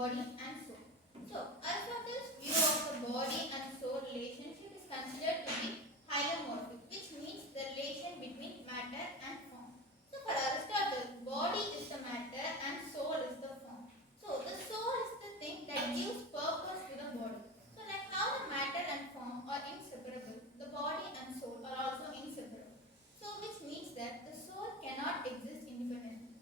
body and soul. So Aristotle's view of the body and soul relationship is considered to be hylomorphic, which means the relation between matter and form. So for Aristotle, body is the matter and soul is the form. So the soul is the thing that gives purpose to the body. So like how the matter and form are inseparable, the body and soul are also inseparable. So which means that the soul cannot exist independently.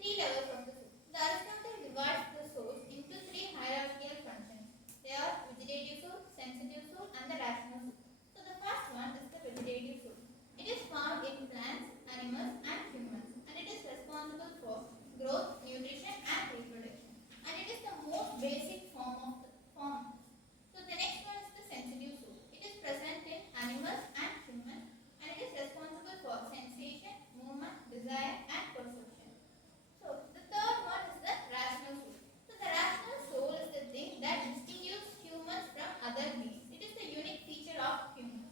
Three levels of the soul. The Aristotle divides the soul into three hierarchical functions. They are vegetative soul, sensitive soul, and the rational soul. So the first one is the vegetative soul. It is found in plants, animals, and humans, and it is responsible for growth, nutrition, and reproduction. And it is the most basic form of the form. So the next one is the sensitive soul. It is present in animals and humans, and it is responsible for sensation, movement, desire, and perception. So the third one is the rational soul. So the rational soul is the thing that distinguishes humans from other beings. It is the unique feature of humans.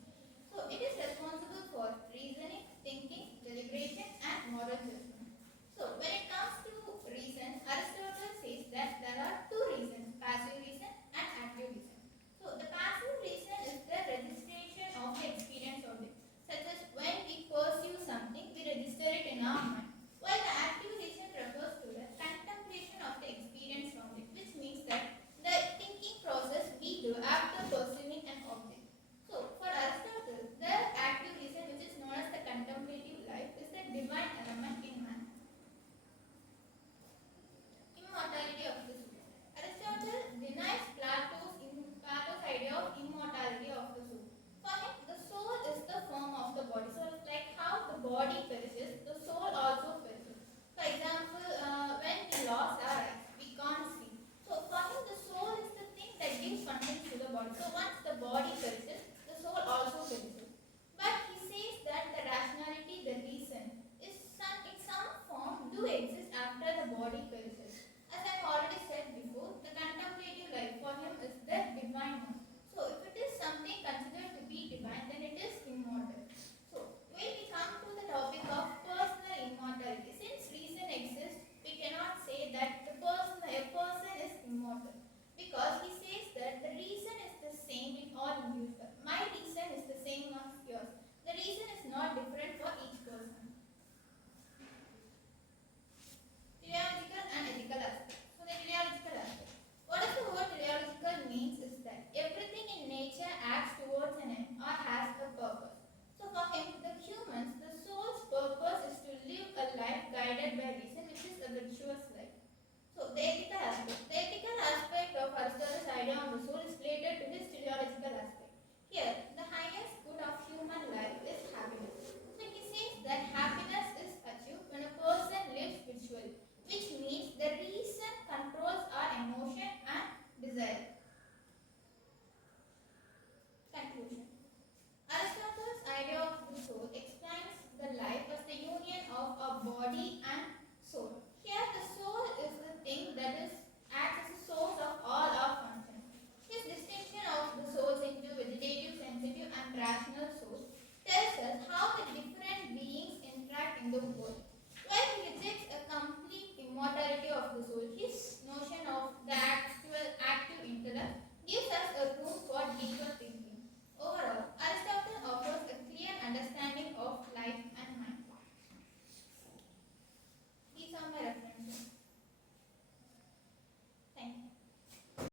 So it is responsible for reasoning, thinking, deliberation, and moral judgment. So when it comes to reason, Aristotle says that there are two reasons: passive reason and active reason. So the passive reason is the registration of the experience of it, such as when we pursue something, we register it in our mind. While the active reason refers to the contemplation of the experience from it, which means that the thinking process we do after pursuing an object. So for Aristotle, the active reason, which is known as the contemplative life, is the divine element in man. Immortality of the soul. Aristotle denies Plato's idea of immortality of the soul. For him, the soul is the form of the body. So it's like how the body perishes, the soul also perishes. For example, when we lost our eyes, we can't see. So for him, the soul is the thing that gives functions to the body. So once the body perishes, the soul also perishes. But he says that the rationality, the reason, is in some form do exist after the body perishes. As I have already said before, the contemplative life for him is the divine one. So if it is something considered to be divine, then it is immortal. So when we come to the topic of personal immortality, since reason exists, we cannot say that a person is immortal, because he says that the reason is the same in all individuals. My reason is the same as yours. The reason is not different for each person. Teleological and ethical aspect. So the teleological aspect. What does the word teleological means is that everything in nature acts towards an end or has a purpose. So for him, the humans, the soul's purpose is to live a life guided by reason, which is a virtuous life. So the ethical aspect. The ethical aspect of Aristotle's idea of the soul is related to his teleological aspect. Here, the highest good of human life is happiness. So he says that happiness is achieved when a person lives spiritually, which means the reason controls our emotion and desire. Conclusion. Aristotle's idea of the soul explains the life as the union of a body